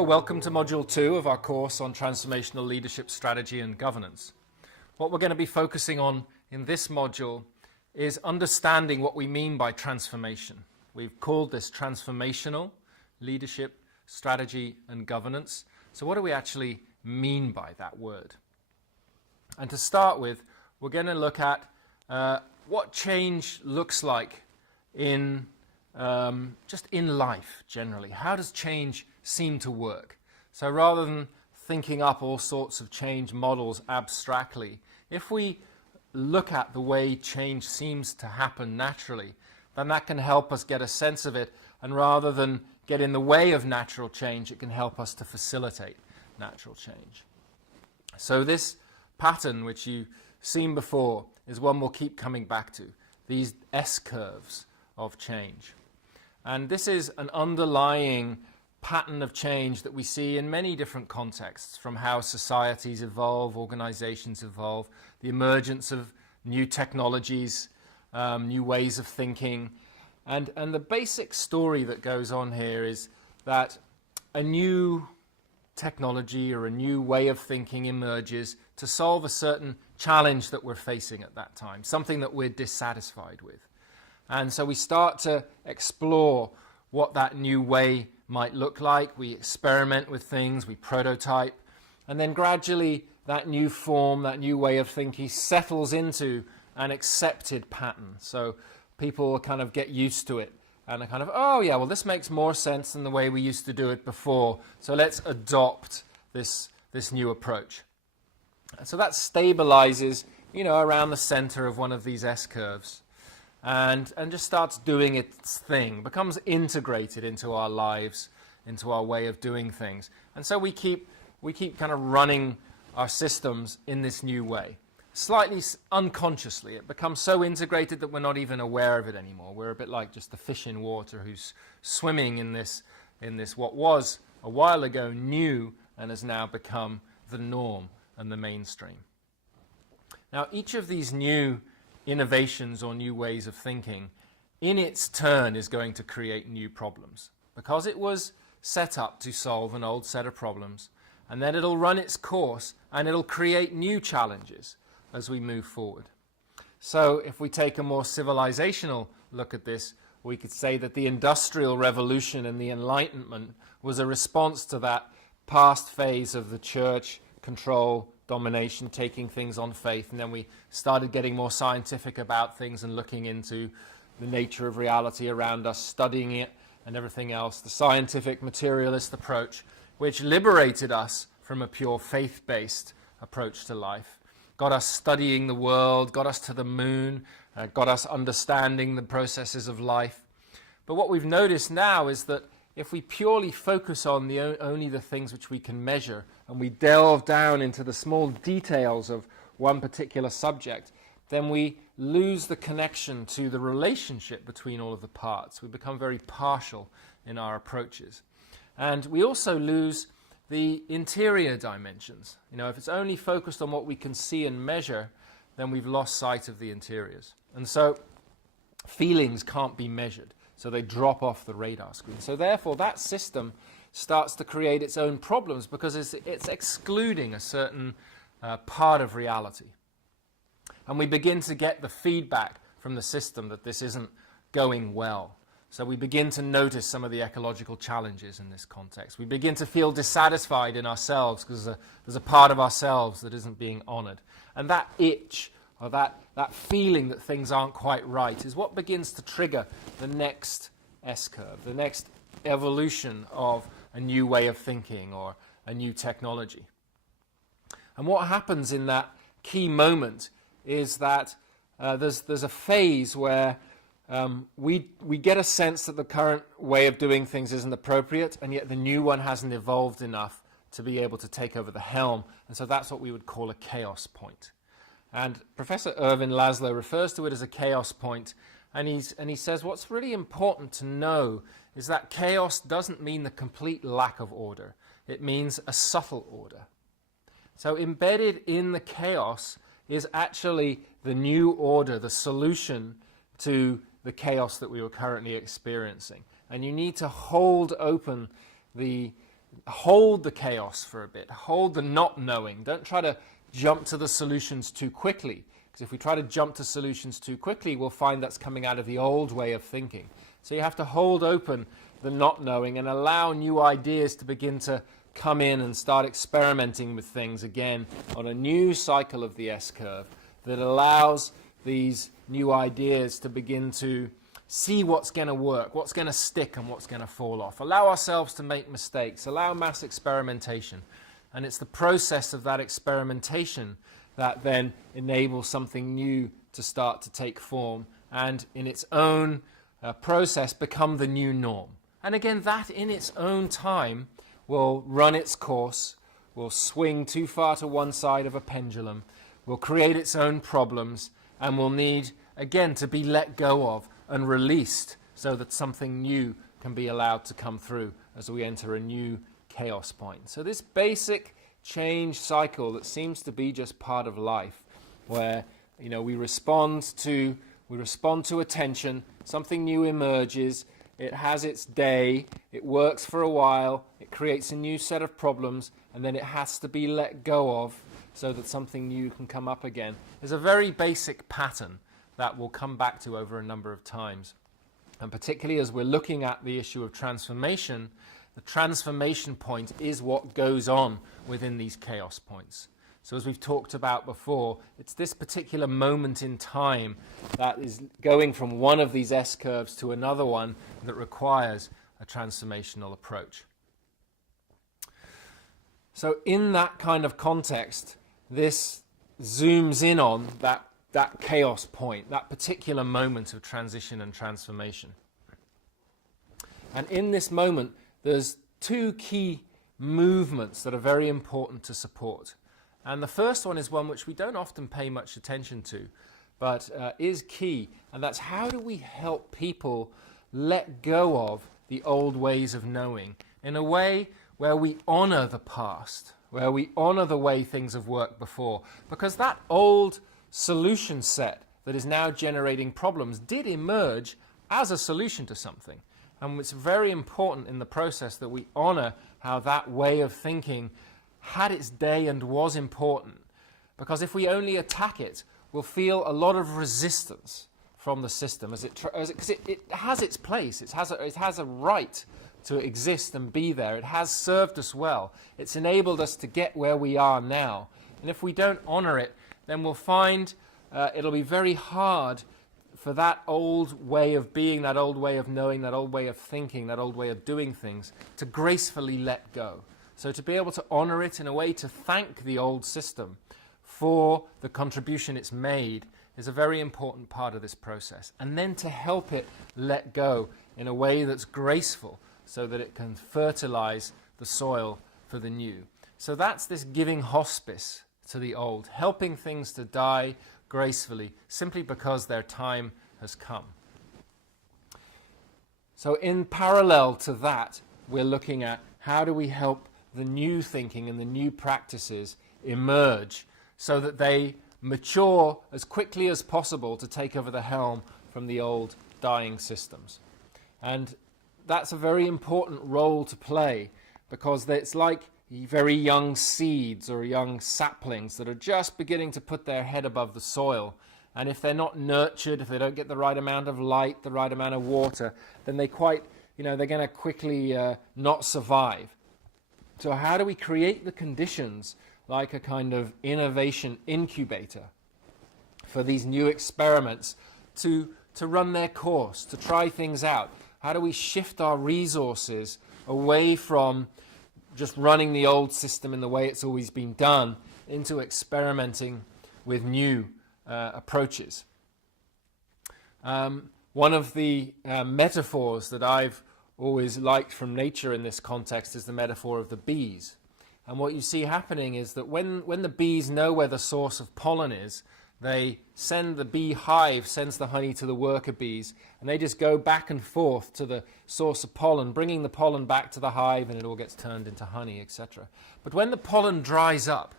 So welcome to Module 2 of our course on Transformational Leadership Strategy and Governance. What we're going to be focusing on in this module is understanding what we mean by transformation. We've called this Transformational Leadership Strategy and Governance. So what do we actually mean by that word? And to start with, we're going to look at what change looks like in just in life generally. How does change seem to work? So rather than thinking up all sorts of change models abstractly, if we look at the way change seems to happen naturally, then that can help us get a sense of it, and rather than get in the way of natural change, it can help us to facilitate natural change. So this pattern, which you've seen before, is one we'll keep coming back to, these S-curves of change. And this is an underlying pattern of change that we see in many different contexts, from how societies evolve, organizations evolve, the emergence of new technologies, new ways of thinking. And the basic story that goes on here is that a new technology or a new way of thinking emerges to solve a certain challenge that we're facing at that time, something that we're dissatisfied with. And so we start to explore what that new way might look like. We experiment with things, we prototype, and then gradually that new form, that new way of thinking settles into an accepted pattern. So people kind of get used to it and are kind of, oh yeah, well this makes more sense than the way we used to do it before, so let's adopt this new approach. And so that stabilizes, around the center of one of these S-curves. And just starts doing its thing, becomes integrated into our lives, into our way of doing things. And so we keep kind of running our systems in this new way. Slightly unconsciously, it becomes so integrated that we're not even aware of it anymore. We're a bit like just the fish in water who's swimming in this what was a while ago new and has now become the norm and the mainstream. Now, each of these new innovations or new ways of thinking, in its turn, is going to create new problems, because it was set up to solve an old set of problems, and then it'll run its course and it'll create new challenges as we move forward. So if we take a more civilizational look at this, we could say that the Industrial Revolution and the Enlightenment was a response to that past phase of the church control, domination, taking things on faith, and then we started getting more scientific about things and looking into the nature of reality around us, studying it and everything else. The scientific materialist approach, which liberated us from a pure faith-based approach to life, got us studying the world, got us to the moon, got us understanding the processes of life. But what we've noticed now is that if we purely focus on only the things which we can measure, and we delve down into the small details of one particular subject, then we lose the connection to the relationship between all of the parts. We become very partial in our approaches. And we also lose the interior dimensions. If it's only focused on what we can see and measure, then we've lost sight of the interiors. And so feelings can't be measured, so they drop off the radar screen. So therefore, that system starts to create its own problems, because it's excluding a certain part of reality. And we begin to get the feedback from the system that this isn't going well. So we begin to notice some of the ecological challenges in this context. We begin to feel dissatisfied in ourselves because there's a part of ourselves that isn't being honored. And that itch, or that feeling that things aren't quite right, is what begins to trigger the next S-curve, the next evolution of a new way of thinking or a new technology. And what happens in that key moment is that there's a phase where we get a sense that the current way of doing things isn't appropriate, and yet the new one hasn't evolved enough to be able to take over the helm. And so that's what we would call a chaos point. And Professor Ervin Laszlo refers to it as a chaos point, and he says what's really important to know is that chaos doesn't mean the complete lack of order. It means a subtle order. So embedded in the chaos is actually the new order, the solution to the chaos that we were currently experiencing. And you need to hold open the hold the chaos for a bit, hold the not knowing. Don't try to jump to the solutions too quickly, because if we try to jump to solutions too quickly, we'll find that's coming out of the old way of thinking. So you have to hold open the not knowing and allow new ideas to begin to come in and start experimenting with things again on a new cycle of the S-curve that allows these new ideas to begin to see what's going to work, what's going to stick and what's going to fall off. Allow ourselves to make mistakes, allow mass experimentation. And it's the process of that experimentation that then enables something new to start to take form and in its own process become the new norm. And again, that in its own time will run its course, will swing too far to one side of a pendulum, will create its own problems, and will need, again, to be let go of and released so that something new can be allowed to come through as we enter a new chaos point. So this basic change cycle that seems to be just part of life, where we respond to attention, something new emerges, it has its day, it works for a while, it creates a new set of problems, and then it has to be let go of so that something new can come up again. There's a very basic pattern that we'll come back to over a number of times. And particularly as we're looking at the issue of transformation, the transformation point is what goes on within these chaos points. So as we've talked about before, it's this particular moment in time that is going from one of these S-curves to another one that requires a transformational approach. So in that kind of context, this zooms in on that chaos point, that particular moment of transition and transformation. And in this moment, there's two key movements that are very important to support. And the first one is one which we don't often pay much attention to, but is key, and that's how do we help people let go of the old ways of knowing in a way where we honor the past, where we honor the way things have worked before, because that old solution set that is now generating problems did emerge as a solution to something. And it's very important in the process that we honor how that way of thinking had its day and was important. Because if we only attack it, we'll feel a lot of resistance from the system because it has its place. It has a right to exist and be there. It has served us well. It's enabled us to get where we are now. And if we don't honor it, then we'll find it'll be very hard for that old way of being, that old way of knowing, that old way of thinking, that old way of doing things to gracefully let go. So to be able to honor it in a way to thank the old system for the contribution it's made is a very important part of this process. And then to help it let go in a way that's graceful so that it can fertilize the soil for the new. So that's this giving hospice to the old, helping things to die gracefully simply because their time has come. So in parallel to that, we're looking at how do we help the new thinking and the new practices emerge so that they mature as quickly as possible to take over the helm from the old dying systems. And that's a very important role to play because it's like very young seeds or young saplings that are just beginning to put their head above the soil. And if they're not nurtured, if they don't get the right amount of light, the right amount of water, then they're going to quickly not survive. So how do we create the conditions like a kind of innovation incubator for these new experiments to run their course, to try things out? How do we shift our resources away from just running the old system in the way it's always been done into experimenting with new approaches? One of the metaphors that I've always liked from nature in this context is the metaphor of the bees. And what you see happening is that when the bees know where the source of pollen is, the bee hive sends the honey to the worker bees, and they just go back and forth to the source of pollen, bringing the pollen back to the hive, and it all gets turned into honey, etc. But when the pollen dries up,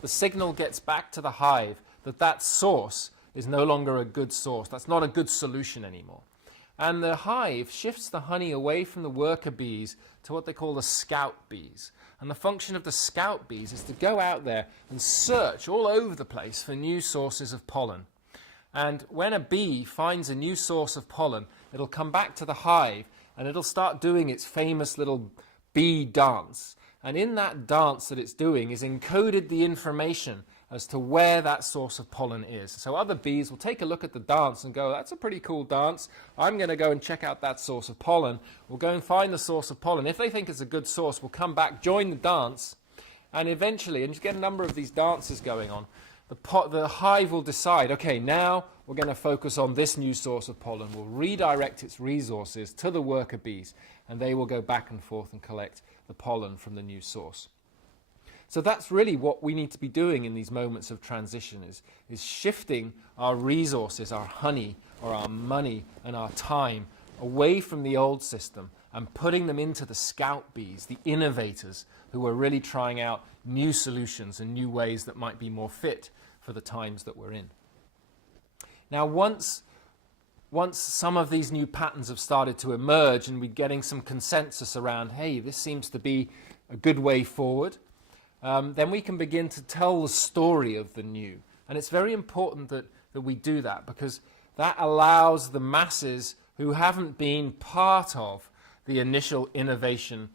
the signal gets back to the hive that source is no longer a good source. That's not a good solution anymore. And the hive shifts the honey away from the worker bees to what they call the scout bees. And the function of the scout bees is to go out there and search all over the place for new sources of pollen. And when a bee finds a new source of pollen, it'll come back to the hive and it'll start doing its famous little bee dance. And in that dance that it's doing is encoded the information as to where that source of pollen is. So other bees will take a look at the dance and go, that's a pretty cool dance. I'm going to go and check out that source of pollen. We'll go and find the source of pollen. If they think it's a good source, we'll come back, join the dance, and eventually, and you get a number of these dances going on, the hive will decide, okay, now we're going to focus on this new source of pollen. We'll redirect its resources to the worker bees, and they will go back and forth and collect the pollen from the new source. So that's really what we need to be doing in these moments of transition, is shifting our resources, our honey or our money and our time away from the old system and putting them into the scout bees, the innovators who are really trying out new solutions and new ways that might be more fit for the times that we're in. Now, once some of these new patterns have started to emerge and we're getting some consensus around, hey, this seems to be a good way forward, then we can begin to tell the story of the new. And it's very important that we do that, because that allows the masses who haven't been part of the initial innovation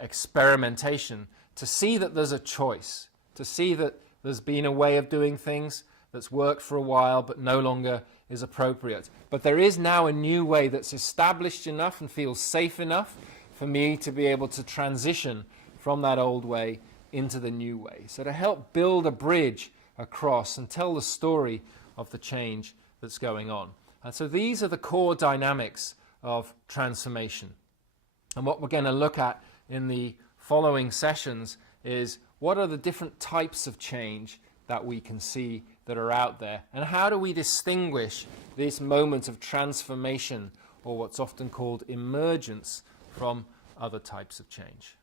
experimentation to see that there's a choice, to see that there's been a way of doing things that's worked for a while but no longer is appropriate. But there is now a new way that's established enough and feels safe enough for me to be able to transition from that old way into the new way. So to help build a bridge across and tell the story of the change that's going on. And so these are the core dynamics of transformation. And what we're going to look at in the following sessions is what are the different types of change that we can see that are out there, and how do we distinguish this moment of transformation, or what's often called emergence, from other types of change.